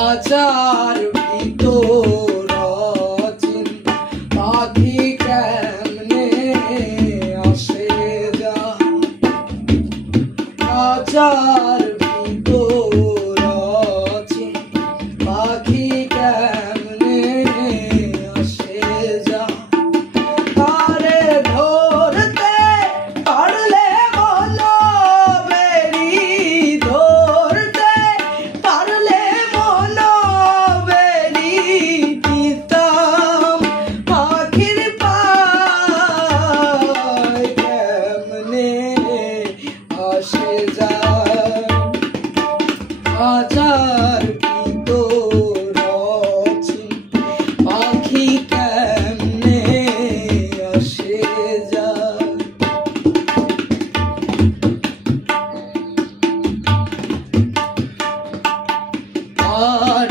আচার ভিতর অচিন পাখি কেমনে আসে যায়। আচার ভিতর অচিন পাখি কেমনে আসে যায়। তারে ধরতে পারলে বলো বেরি, ধরতে পারলে বলো বেরি, দিতাম পাখির পায় কেমনে আসে যায়। আচার ভিতর অচিন পাখি কেমনে আসে যায়। আর